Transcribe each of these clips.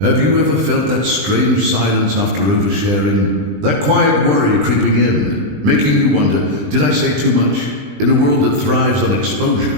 Have you ever felt that strange silence after oversharing? That quiet worry creeping in, making you wonder, did I say too much? In a world that thrives on exposure,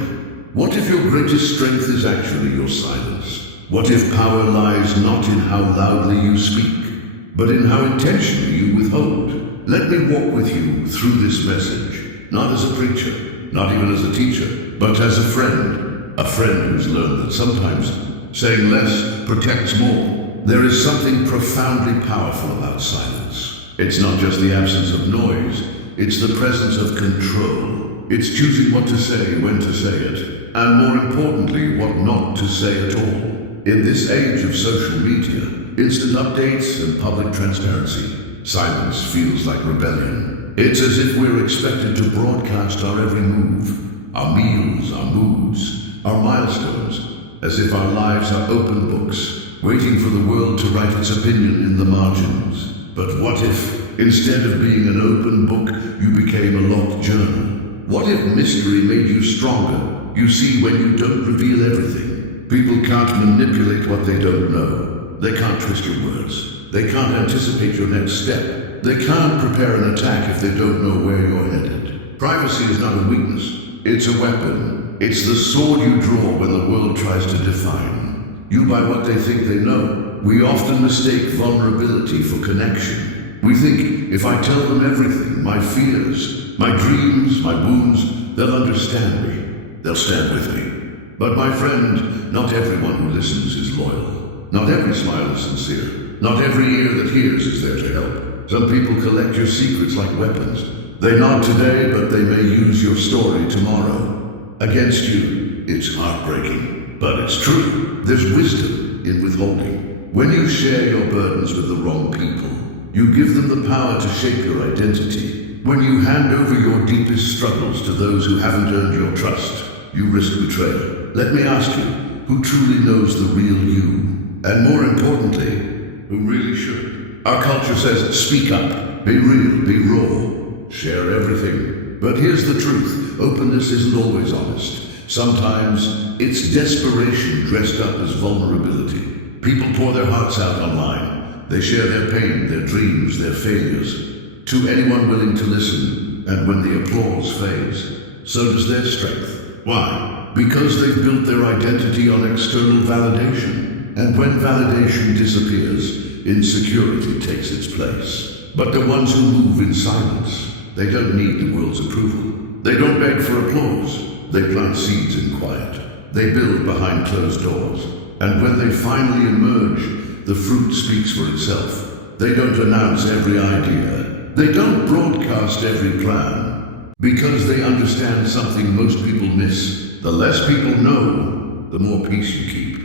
what if your greatest strength is actually your silence? What if power lies not in how loudly you speak, but in how intentionally you withhold? Let me walk with you through this message, not as a preacher, not even as a teacher, but as a friend who's learned that sometimes saying less protects more. There is something profoundly powerful about silence. It's not just the absence of noise, it's the presence of control. It's choosing what to say, when to say it, and more importantly, what not to say at all. In this age of social media, instant updates and public transparency, silence feels like rebellion. It's as if we're expected to broadcast our every move, our meals, our moods, our milestones, as if our lives are open books, waiting for the world to write its opinion in the margins. But what if, instead of being an open book, you became a locked journal? What if mystery made you stronger? You see, when you don't reveal everything, people can't manipulate what they don't know. They can't twist your words. They can't anticipate your next step. They can't prepare an attack if they don't know where you're headed. Privacy is not a weakness. It's a weapon. It's the sword you draw when the world tries to define you by what they think they know. We often mistake vulnerability for connection. We think, if I tell them everything, my fears, my dreams, my wounds, they'll understand me. They'll stand with me. But my friend, not everyone who listens is loyal. Not every smile is sincere. Not every ear that hears is there to help. Some people collect your secrets like weapons. They nod today, but they may use your story tomorrow. Against you, it's heartbreaking, but it's true. There's wisdom in withholding. When you share your burdens with the wrong people, you give them the power to shape your identity. When you hand over your deepest struggles to those who haven't earned your trust, you risk betrayal. Let me ask you, who truly knows the real you? And more importantly, who really should? Our culture says, speak up, be real, be raw, share everything. But here's the truth, openness isn't always honest. Sometimes it's desperation dressed up as vulnerability. People pour their hearts out online. They share their pain, their dreams, their failures. To anyone willing to listen, and when the applause fades, so does their strength. Why? Because they've built their identity on external validation. And when validation disappears, insecurity takes its place. But the ones who move in silence, they don't need the world's approval. They don't beg for applause. They plant seeds in quiet. They build behind closed doors. And when they finally emerge, the fruit speaks for itself. They don't announce every idea. They don't broadcast every plan. Because they understand something most people miss. The less people know, the more peace you keep.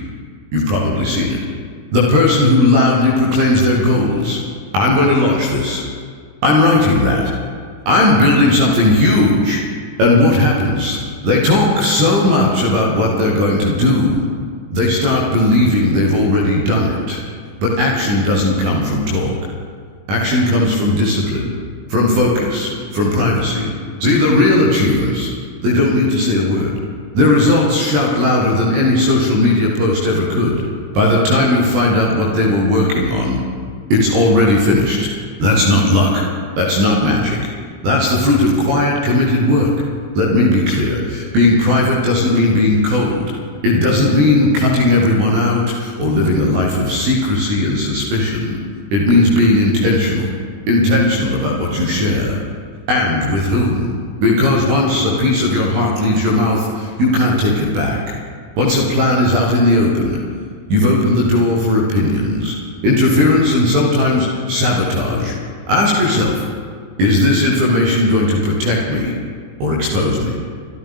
You've probably seen it. The person who loudly proclaims their goals. I'm going to launch this. I'm writing that. I'm building something huge. And what happens? They talk so much about what they're going to do. They start believing they've already done it. But action doesn't come from talk. Action comes from discipline, from focus, from privacy. See, the real achievers, they don't need to say a word. Their results shout louder than any social media post ever could. By the time you find out what they were working on, it's already finished. That's not luck. That's not magic. That's the fruit of quiet, committed work. Let me be clear. Being private doesn't mean being cold. It doesn't mean cutting everyone out or living a life of secrecy and suspicion. It means being intentional about what you share. And with whom. Because once a piece of your heart leaves your mouth, you can't take it back. Once a plan is out in the open, you've opened the door for opinions, interference, and sometimes sabotage. Ask yourself, is this information going to protect me or expose me?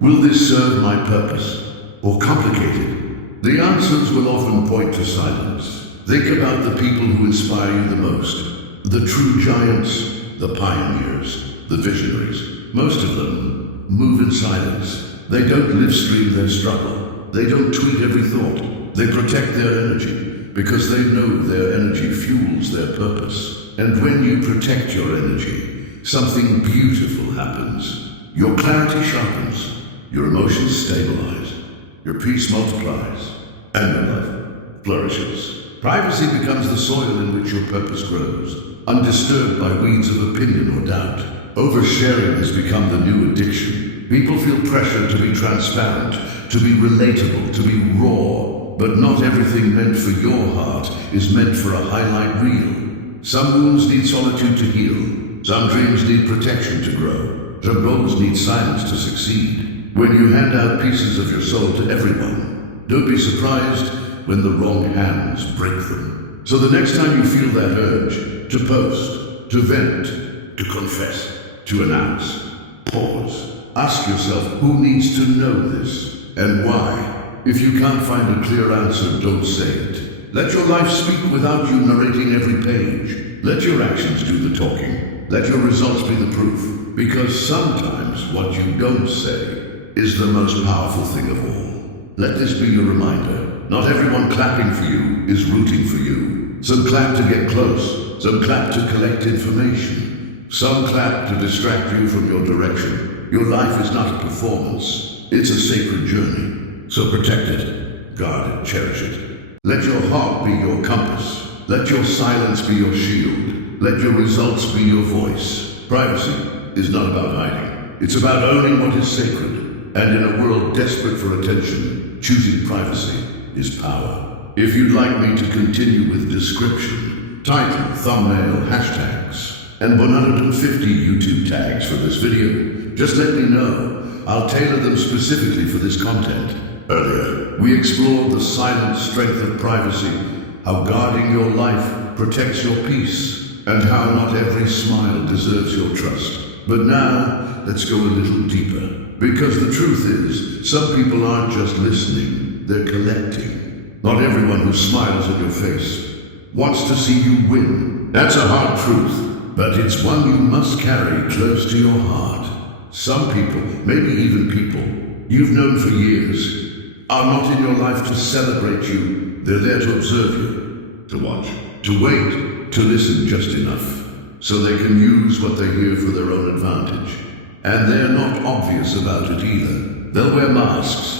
Will this serve my purpose or complicate it? The answers will often point to silence. Think about the people who inspire you the most. The true giants, the pioneers, the visionaries. Most of them move in silence. They don't live stream their struggle. They don't tweet every thought. They protect their energy because they know their energy fuels their purpose. And when you protect your energy, something beautiful happens. Your clarity sharpens, your emotions stabilize, your peace multiplies, and your life flourishes. Privacy becomes the soil in which your purpose grows, undisturbed by weeds of opinion or doubt. Oversharing has become the new addiction. People feel pressure to be transparent, to be relatable, to be raw. But not everything meant for your heart is meant for a highlight reel. Some wounds need solitude to heal. Some dreams need protection to grow. Some goals need silence to succeed. When you hand out pieces of your soul to everyone, don't be surprised when the wrong hands break them. So the next time you feel that urge to post, to vent, to confess, to announce, pause. Ask yourself, who needs to know this and why? If you can't find a clear answer, don't say it. Let your life speak without you narrating every page. Let your actions do the talking. Let your results be the proof. Because sometimes what you don't say is the most powerful thing of all. Let this be your reminder. Not everyone clapping for you is rooting for you. Some clap to get close. Some clap to collect information. Some clap to distract you from your direction. Your life is not a performance. It's a sacred journey. So protect it, guard it, cherish it. Let your heart be your compass. Let your silence be your shield. Let your results be your voice. Privacy is not about hiding. It's about owning what is sacred. And in a world desperate for attention, choosing privacy is power. If you'd like me to continue with description, title, thumbnail, hashtags, and 150 YouTube tags for this video, just let me know. I'll tailor them specifically for this content. Earlier, we explored the silent strength of privacy, how guarding your life protects your peace, and how not every smile deserves your trust. But now, let's go a little deeper. Because the truth is, some people aren't just listening, they're collecting. Not everyone who smiles at your face wants to see you win. That's a hard truth, but it's one you must carry close to your heart. Some people, maybe even people you've known for years, are not in your life to celebrate you. They're there to observe you, to watch, to wait, to listen just enough, so they can use what they hear for their own advantage. And they're not obvious about it either. They'll wear masks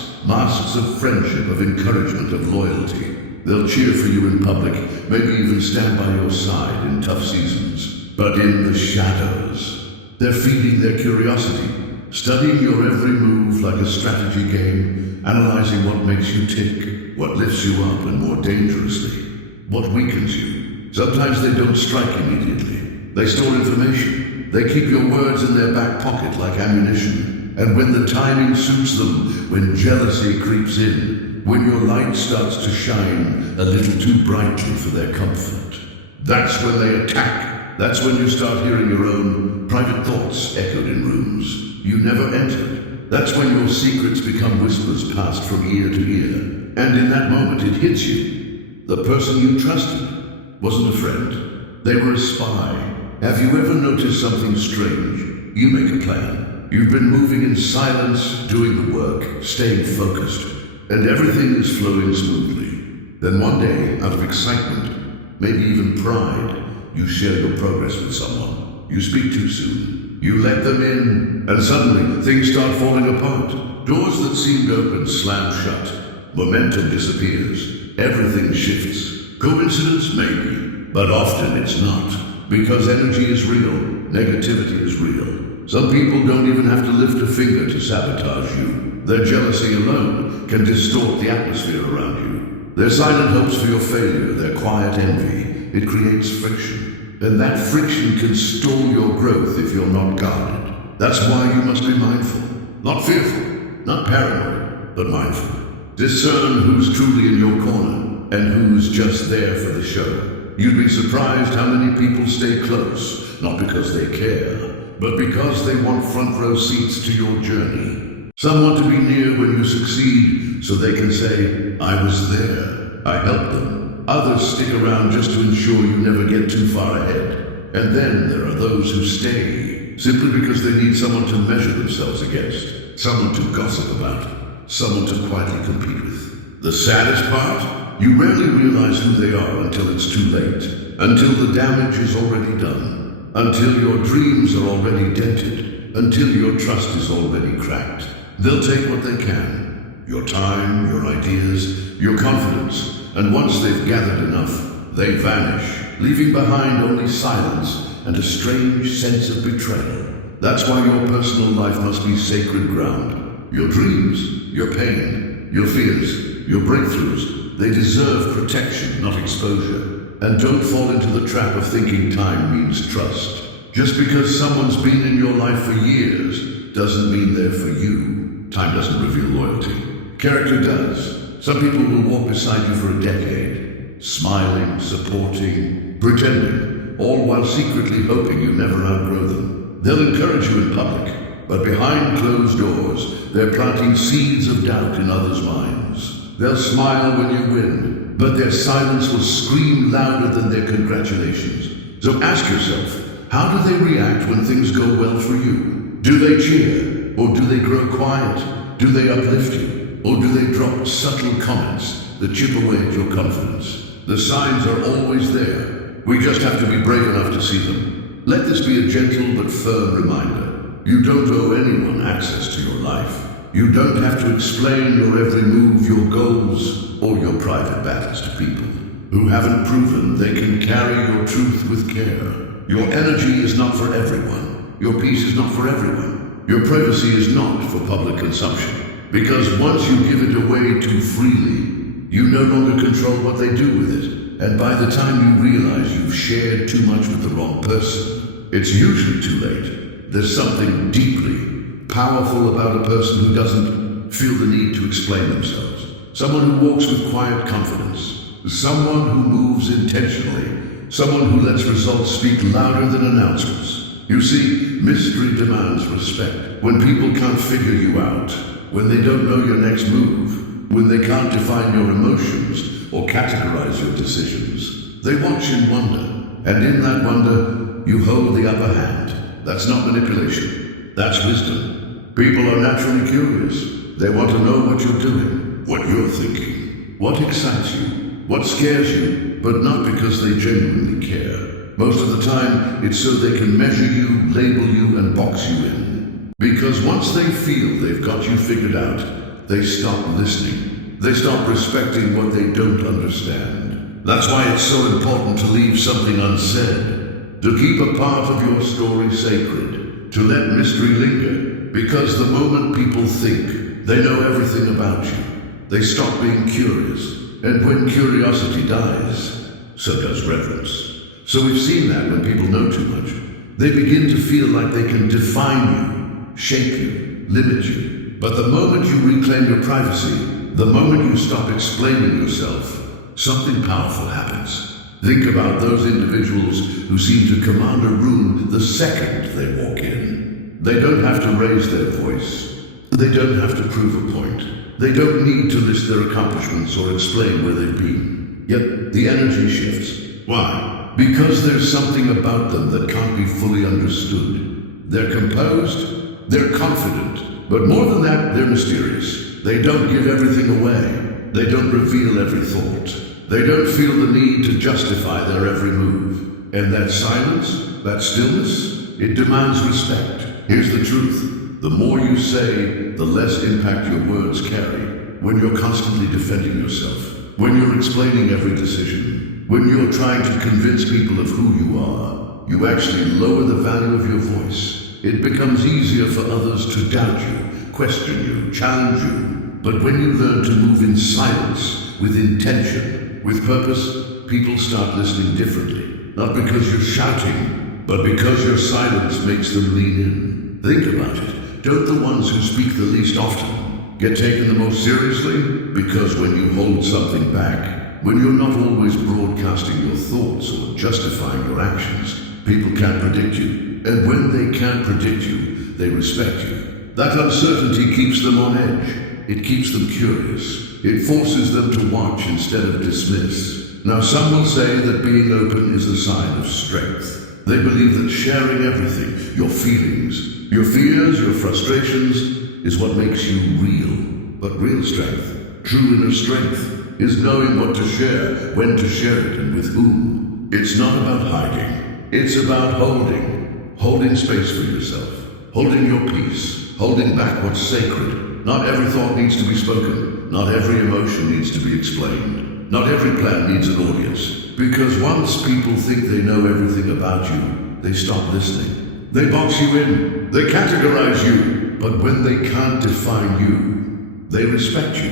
of friendship, of encouragement, of loyalty. They'll cheer for you in public, maybe even stand by your side in tough seasons. But in the shadows, they're feeding their curiosity, studying your every move like a strategy game, analyzing what makes you tick, what lifts you up, and more dangerously, what weakens you. Sometimes they don't strike immediately. They store information. They keep your words in their back pocket like ammunition. And when the timing suits them, when jealousy creeps in, when your light starts to shine a little too brightly for their comfort, that's when they attack. That's when you start hearing your own private thoughts echoed in rooms you never entered. That's when your secrets become whispers passed from ear to ear. And in that moment it hits you. The person you trusted wasn't a friend. They were a spy. Have you ever noticed something strange? You make a plan. You've been moving in silence, doing the work, staying focused, and everything is flowing smoothly. Then one day, out of excitement, maybe even pride, you share your progress with someone. You speak too soon. You let them in, and suddenly things start falling apart. Doors that seemed open slam shut. Momentum disappears. Everything shifts. Coincidence? Maybe. But often it's not. Because energy is real. Negativity is real. Some people don't even have to lift a finger to sabotage you. Their jealousy alone can distort the atmosphere around you. Their silent hopes for your failure, their quiet envy, it creates friction. And that friction can stall your growth if you're not guarded. That's why you must be mindful. Not fearful, not paranoid, but mindful. Discern who's truly in your corner and who's just there for the show. You'd be surprised how many people stay close, not because they care, but because they want front row seats to your journey. Some want to be near when you succeed so they can say, I was there, I helped them. Others stick around just to ensure you never get too far ahead. And then there are those who stay, simply because they need someone to measure themselves against, someone to gossip about, someone to quietly compete with. The saddest part? You rarely realize who they are until it's too late, until the damage is already done, until your dreams are already dented, until your trust is already cracked. They'll take what they can, your time, your ideas, your confidence, and once they've gathered enough, they vanish, leaving behind only silence and a strange sense of betrayal. That's why your personal life must be sacred ground. Your dreams, your pain, your fears, your breakthroughs, they deserve protection, not exposure. And don't fall into the trap of thinking time means trust. Just because someone's been in your life for years doesn't mean they're for you. Time doesn't reveal loyalty. Character does. Some people will walk beside you for a decade, smiling, supporting, pretending, all while secretly hoping you never outgrow them. They'll encourage you in public, but behind closed doors, they're planting seeds of doubt in others' minds. They'll smile when you win, but their silence will scream louder than their congratulations. So ask yourself, how do they react when things go well for you? Do they cheer, or do they grow quiet? Do they uplift you, or do they drop subtle comments that chip away at your confidence? The signs are always there. We just have to be brave enough to see them. Let this be a gentle but firm reminder. You don't owe anyone access to your life. You don't have to explain your every move, your goals, or your private battles to people who haven't proven they can carry your truth with care. Your energy is not for everyone. Your peace is not for everyone. Your privacy is not for public consumption. Because once you give it away too freely, you no longer control what they do with it. And by the time you realize you've shared too much with the wrong person, it's usually too late. There's something deeply powerful about a person who doesn't feel the need to explain themselves. Someone who walks with quiet confidence. Someone who moves intentionally. Someone who lets results speak louder than announcements. You see, mystery demands respect. When people can't figure you out, when they don't know your next move, when they can't define your emotions or categorize your decisions, they watch in wonder. And in that wonder, you hold the upper hand. That's not manipulation. That's wisdom. People are naturally curious. They want to know what you're doing, what you're thinking, what excites you, what scares you, but not because they genuinely care. Most of the time, it's so they can measure you, label you, and box you in. Because once they feel they've got you figured out, they stop listening. They stop respecting what they don't understand. That's why it's so important to leave something unsaid, to keep a part of your story sacred, to let mystery linger. Because the moment people think they know everything about you, they stop being curious. And when curiosity dies, so does reverence. So we've seen that when people know too much. They begin to feel like they can define you, shape you, limit you. But the moment you reclaim your privacy, the moment you stop explaining yourself, something powerful happens. Think about those individuals who seem to command a room the second they walk in. They don't have to raise their voice. They don't have to prove a point. They don't need to list their accomplishments or explain where they've been. Yet the energy shifts. Why? Because there's something about them that can't be fully understood. They're composed, they're confident, but more than that, they're mysterious. They don't give everything away. They don't reveal every thought. They don't feel the need to justify their every move. And that silence, that stillness, it demands respect. Here's the truth. The more you say, the less impact your words carry. When you're constantly defending yourself, when you're explaining every decision, when you're trying to convince people of who you are, you actually lower the value of your voice. It becomes easier for others to doubt you, question you, challenge you. But when you learn to move in silence, with intention, with purpose, people start listening differently. Not because you're shouting, but because your silence makes them lean in. Think about it. Don't the ones who speak the least often get taken the most seriously? Because when you hold something back, when you're not always broadcasting your thoughts or justifying your actions, people can't predict you. And when they can't predict you, they respect you. That uncertainty keeps them on edge. It keeps them curious. It forces them to watch instead of dismiss. Now, some will say that being open is a sign of strength. They believe that sharing everything, your feelings, your fears, your frustrations, is what makes you real. But real strength, true inner strength, is knowing what to share, when to share it, and with whom. It's not about hiding. It's about holding space for yourself, holding your peace, holding back what's sacred. Not every thought needs to be spoken. Not every emotion needs to be explained. Not every plan needs an audience. Because once people think they know everything about you, they stop listening. They box you in. They categorize you. But when they can't define you, they respect you.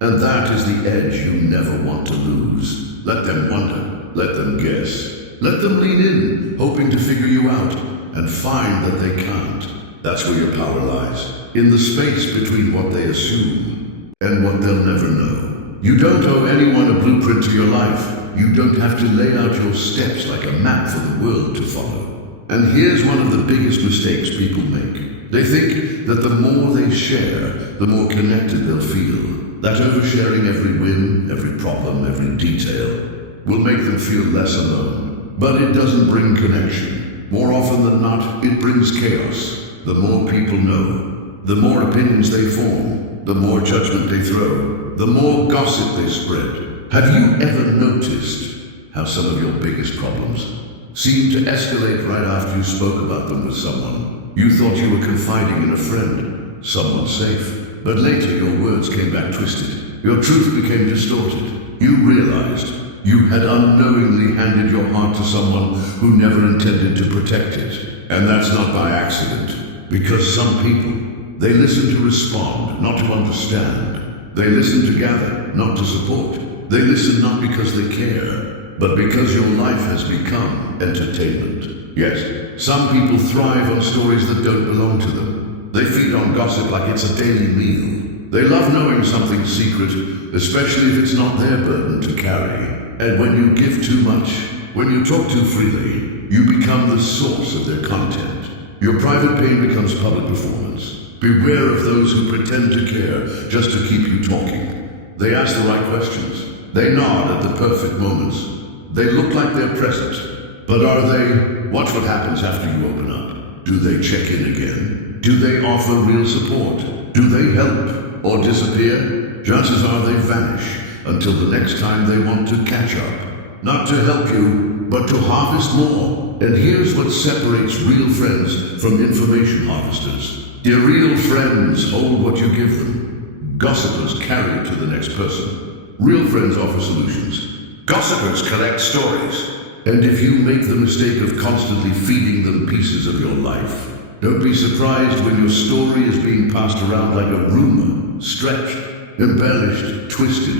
And that is the edge you never want to lose. Let them wonder. Let them guess. Let them lean in, hoping to figure you out, and find that they can't. That's where your power lies. In the space between what they assume and what they'll never know. You don't owe anyone a blueprint to your life. You don't have to lay out your steps like a map for the world to follow. And here's one of the biggest mistakes people make. They think that the more they share, the more connected they'll feel. That oversharing every win, every problem, every detail will make them feel less alone. But it doesn't bring connection. More often than not, it brings chaos. The more people know, the more opinions they form, the more judgment they throw, the more gossip they spread. Have you ever noticed how some of your biggest problems seem to escalate right after you spoke about them with someone? You thought you were confiding in a friend, someone safe, but later your words came back twisted. Your truth became distorted. You realized you had unknowingly handed your heart to someone who never intended to protect it. And that's not by accident, because some people, they listen to respond, not to understand. They listen to gather, not to support. They listen not because they care, but because your life has become entertainment. Yes, some people thrive on stories that don't belong to them. They feed on gossip like it's a daily meal. They love knowing something's secret, especially if it's not their burden to carry. And when you give too much, when you talk too freely, you become the source of their content. Your private pain becomes public performance. Beware of those who pretend to care just to keep you talking. They ask the right questions. They nod at the perfect moments. They look like they're present. But are they? Watch what happens after you open up. Do they check in again? Do they offer real support? Do they help or disappear? Chances are they vanish until the next time they want to catch up. Not to help you, but to harvest more. And here's what separates real friends from information harvesters. Your real friends hold what you give them. Gossipers carry it to the next person. Real friends offer solutions. Gossipers collect stories. And if you make the mistake of constantly feeding them pieces of your life, don't be surprised when your story is being passed around like a rumor, stretched, embellished, twisted,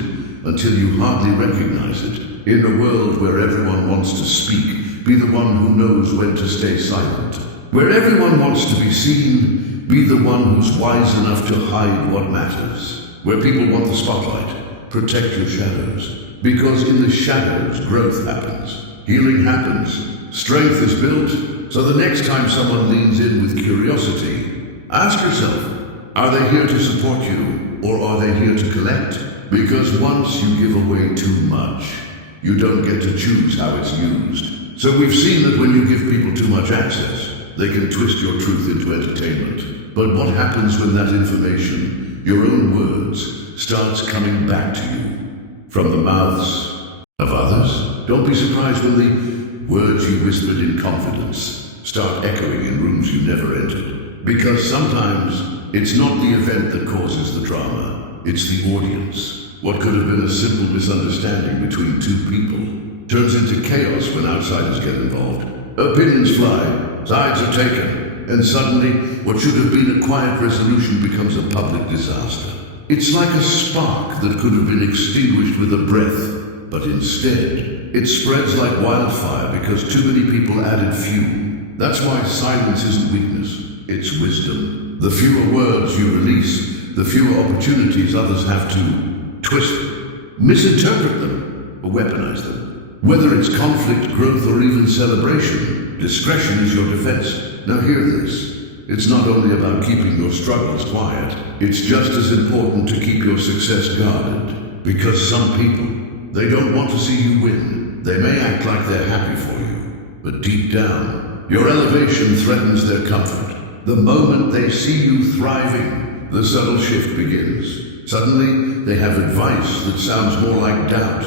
until you hardly recognize it. In a world where everyone wants to speak, be the one who knows when to stay silent. Where everyone wants to be seen, be the one who's wise enough to hide what matters. Where people want the spotlight, protect your shadows, because in the shadows, growth happens, healing happens, strength is built. So the next time someone leans in with curiosity, ask yourself, are they here to support you, or are they here to collect? Because once you give away too much, you don't get to choose how it's used. So we've seen that when you give people too much access, they can twist your truth into entertainment. But what happens when that information, your own words, starts coming back to you from the mouths of others? Don't be surprised when the words you whispered in confidence start echoing in rooms you never entered. Because sometimes it's not the event that causes the drama, it's the audience. What could have been a simple misunderstanding between two people turns into chaos when outsiders get involved. Opinions fly, sides are taken, and suddenly what should have been a quiet resolution becomes a public disaster. It's like a spark that could have been extinguished with a breath, but instead, it spreads like wildfire because too many people added fuel. That's why silence isn't weakness, it's wisdom. The fewer words you release, the fewer opportunities others have to twist them, misinterpret them, or weaponize them. Whether it's conflict, growth, or even celebration, discretion is your defense. Now hear this. It's not only about keeping your struggles quiet, it's just as important to keep your success guarded. Because some people, they don't want to see you win. They may act like they're happy for you, but deep down, your elevation threatens their comfort. The moment they see you thriving, the subtle shift begins. Suddenly, they have advice that sounds more like doubt.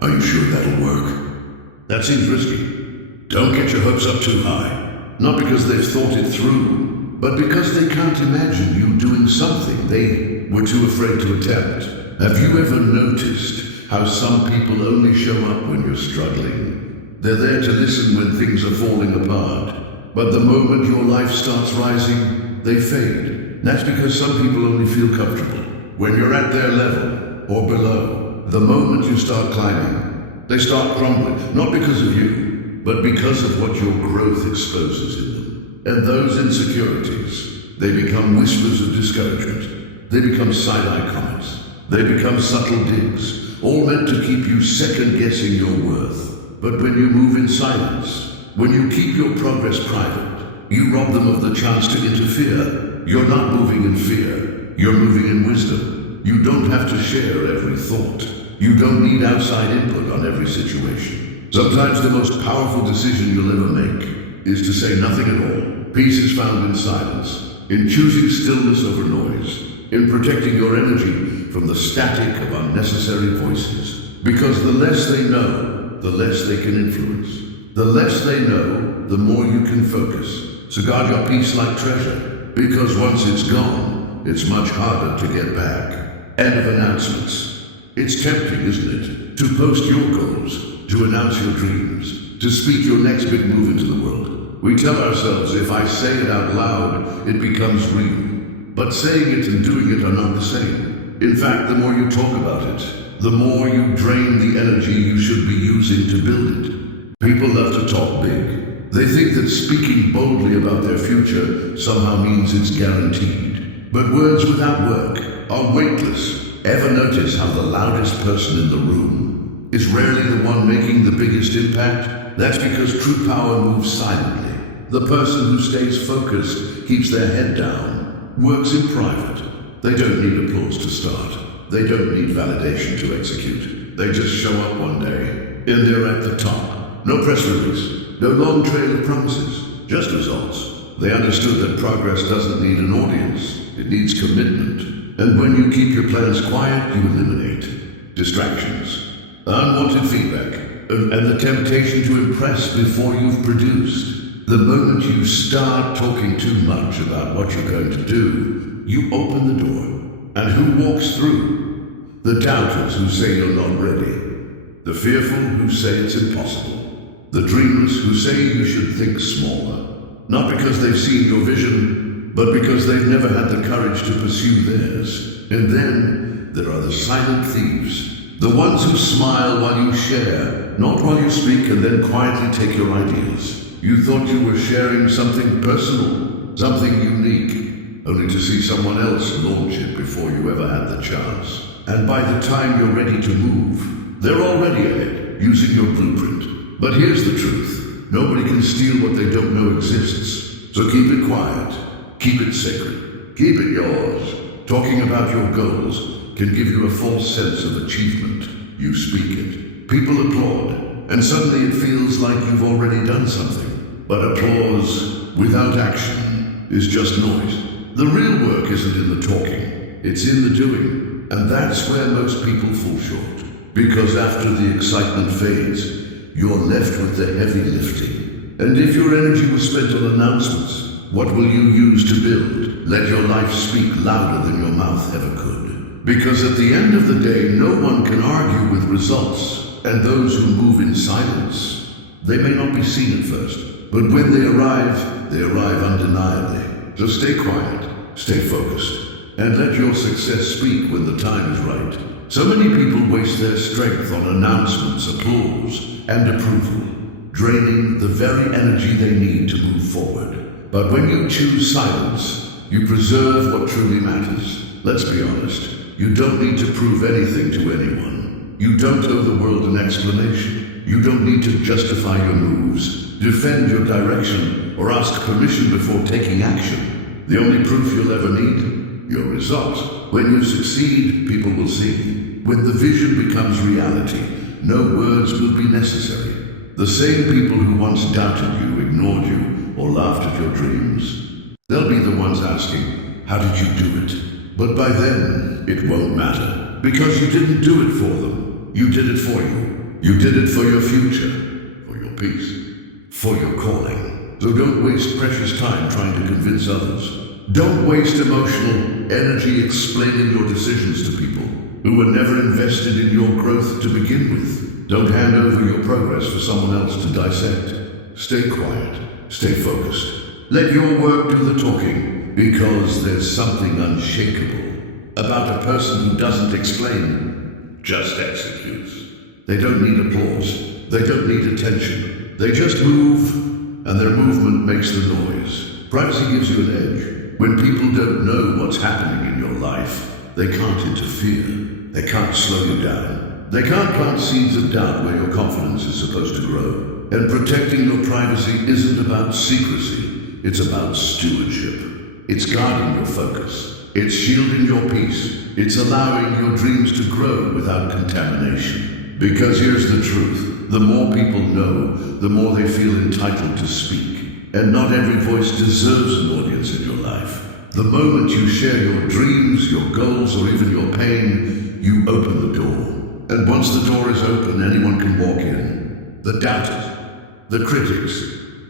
Are you sure that'll work? That seems risky. Don't get your hopes up too high. Not because they've thought it through, but because they can't imagine you doing something they were too afraid to attempt. Have you ever noticed how some people only show up when you're struggling. They're there to listen when things are falling apart. But the moment your life starts rising, they fade. That's because some people only feel comfortable when you're at their level or below. The moment you start climbing, they start crumbling, not because of you, but because of what your growth exposes in them. And those insecurities, they become whispers of discouragement. They become side-eye comments. They become subtle digs, all meant to keep you second-guessing your worth. But when you move in silence, when you keep your progress private, you rob them of the chance to interfere. You're not moving in fear, you're moving in wisdom. You don't have to share every thought. You don't need outside input on every situation. Sometimes the most powerful decision you'll ever make is to say nothing at all. Peace is found in silence, in choosing stillness over noise, in protecting your energy from the static of unnecessary voices. Because the less they know, the less they can influence. The less they know, the more you can focus. So guard your peace like treasure, because once it's gone, it's much harder to get back. End of announcements. It's tempting, isn't it, to post your goals, to announce your dreams, to speak your next big move into the world. We tell ourselves if I say it out loud, it becomes real. But saying it and doing it are not the same. In fact, the more you talk about it, the more you drain the energy you should be using to build it. People love to talk big. They think that speaking boldly about their future somehow means it's guaranteed. But words without work are weightless. Ever notice how the loudest person in the room is rarely the one making the biggest impact? That's because true power moves silently. The person who stays focused, keeps their head down, works in private. They don't need applause to start. They don't need validation to execute. They just show up one day, and they're at the top. No press release, no long trail of promises, just results. They understood that progress doesn't need an audience. It needs commitment. And when you keep your plans quiet, you eliminate distractions, unwanted feedback, and the temptation to impress before you've produced. The moment you start talking too much about what you're going to do, you open the door. And who walks through? The doubters who say you're not ready. The fearful who say it's impossible. The dreamers who say you should think smaller. Not because they've seen your vision, but because they've never had the courage to pursue theirs. And then there are the silent thieves, the ones who smile while you share, not while you speak and then quietly take your ideas. You thought you were sharing something personal, something unique, only to see someone else launch it before you ever had the chance. And by the time you're ready to move, they're already ahead, using your blueprint. But here's the truth. Nobody can steal what they don't know exists. So keep it quiet. Keep it sacred. Keep it yours. Talking about your goals can give you a false sense of achievement. You speak it. People applaud, and suddenly it feels like you've already done something. But applause without action is just noise. The real work isn't in the talking, it's in the doing. And that's where most people fall short. Because after the excitement fades, you're left with the heavy lifting. And if your energy was spent on announcements, what will you use to build? Let your life speak louder than your mouth ever could. Because at the end of the day, no one can argue with results. And those who move in silence, they may not be seen at first. But when they arrive undeniably. So stay quiet, stay focused, and let your success speak when the time is right. So many people waste their strength on announcements, applause, and approval, draining the very energy they need to move forward. But when you choose silence, you preserve what truly matters. Let's be honest, you don't need to prove anything to anyone. You don't owe the world an explanation. You don't need to justify your moves, defend your direction, or ask permission before taking action. The only proof you'll ever need? Your results. When you succeed, people will see. When the vision becomes reality, no words will be necessary. The same people who once doubted you, ignored you, or laughed at your dreams, they'll be the ones asking, how did you do it? But by then, it won't matter, because you didn't do it for them. You did it for you. You did it for your future, for your peace, for your calling. So don't waste precious time trying to convince others. Don't waste emotional energy explaining your decisions to people. who were never invested in your growth to begin with. Don't hand over your progress for someone else to dissect. Stay quiet. Stay focused. Let your work do the talking, because there's something unshakable about a person who doesn't explain, just executes. They don't need applause. They don't need attention. They just move, and their movement makes the noise. Privacy gives you an edge. When people don't know what's happening in your life, they can't interfere. They can't slow you down. They can't plant seeds of doubt where your confidence is supposed to grow. And protecting your privacy isn't about secrecy. It's about stewardship. It's guarding your focus. It's shielding your peace. It's allowing your dreams to grow without contamination. Because here's the truth. The more people know, the more they feel entitled to speak. And not every voice deserves an audience in your life. The moment you share your dreams, your goals, or even your pain, you open the door. And once the door is open, anyone can walk in. The doubters, the critics,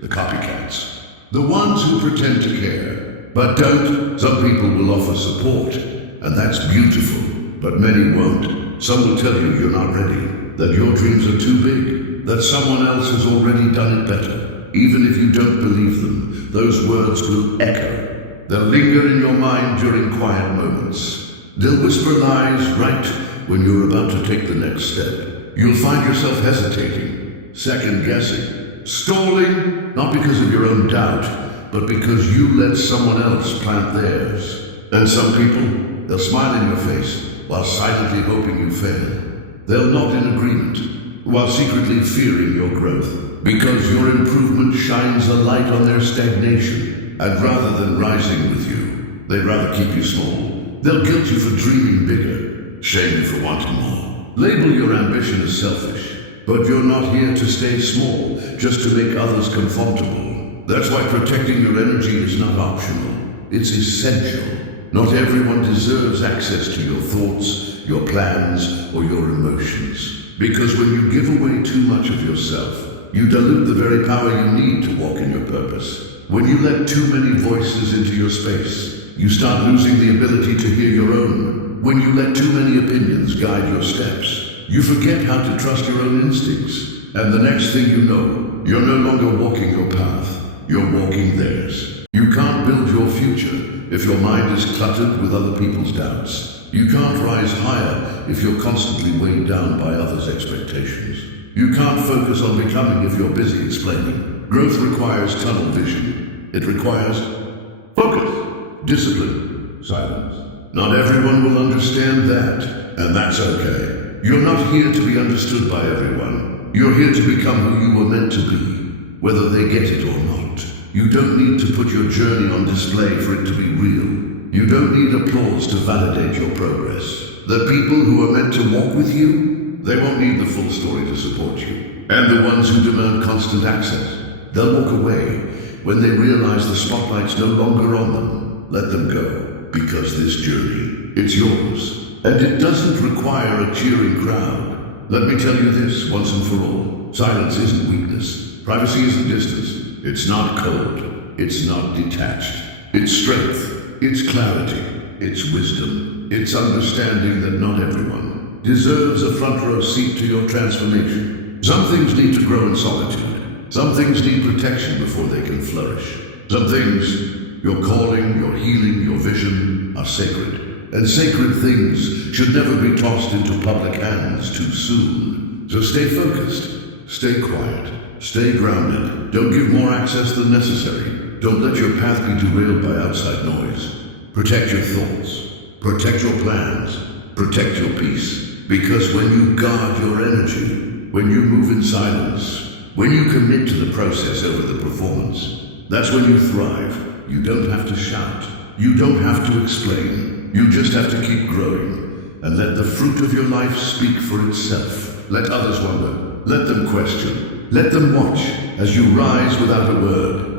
the copycats, the ones who pretend to care, but don't. Some people will offer support, and that's beautiful, but many won't. Some will tell you you're not ready, that your dreams are too big, that someone else has already done it better. Even if you don't believe them, those words will echo. They'll linger in your mind during quiet moments. They'll whisper lies right when you're about to take the next step. You'll find yourself hesitating, second-guessing, stalling, not because of your own doubt, but because you let someone else plant theirs. And some people, they'll smile in your face while silently hoping you fail. They'll nod in agreement while secretly fearing your growth, because your improvement shines a light on their stagnation. And rather than rising with you, they'd rather keep you small. They'll guilt you for dreaming bigger, shame you for wanting more. Label your ambition as selfish, but you're not here to stay small just to make others comfortable. That's why protecting your energy is not optional. It's essential. Not everyone deserves access to your thoughts, your plans, or your emotions. Because when you give away too much of yourself, you dilute the very power you need to walk in your purpose. When you let too many voices into your space, you start losing the ability to hear your own. When you let too many opinions guide your steps, you forget how to trust your own instincts. And the next thing you know, you're no longer walking your path, you're walking theirs. You can't build your future if your mind is cluttered with other people's doubts. You can't rise higher if you're constantly weighed down by others' expectations. You can't focus on becoming if you're busy explaining. Growth requires tunnel vision. It requires focus, discipline, silence. Not everyone will understand that, and that's okay. You're not here to be understood by everyone. You're here to become who you were meant to be, whether they get it or not. You don't need to put your journey on display for it to be real. You don't need applause to validate your progress. The people who are meant to walk with you, they won't need the full story to support you. And the ones who demand constant access, they'll walk away when they realize the spotlight's no longer on them. Let them go, because this journey, it's yours. And it doesn't require a cheering crowd. Let me tell you this once and for all. Silence isn't weakness. Privacy isn't distance. It's not cold. It's not detached. It's strength. It's clarity. It's wisdom. It's understanding that not everyone deserves a front row seat to your transformation. Some things need to grow in solitude. Some things need protection before they can flourish. Some things, your calling, your healing, your vision, are sacred. And sacred things should never be tossed into public hands too soon. So stay focused. Stay quiet. Stay grounded. Don't give more access than necessary. Don't let your path be derailed by outside noise. Protect your thoughts. Protect your plans. Protect your peace. Because when you guard your energy, when you move in silence, when you commit to the process over the performance, that's when you thrive. You don't have to shout. You don't have to explain. You just have to keep growing and let the fruit of your life speak for itself. Let others wonder. Let them question. Let them watch as you rise without a word.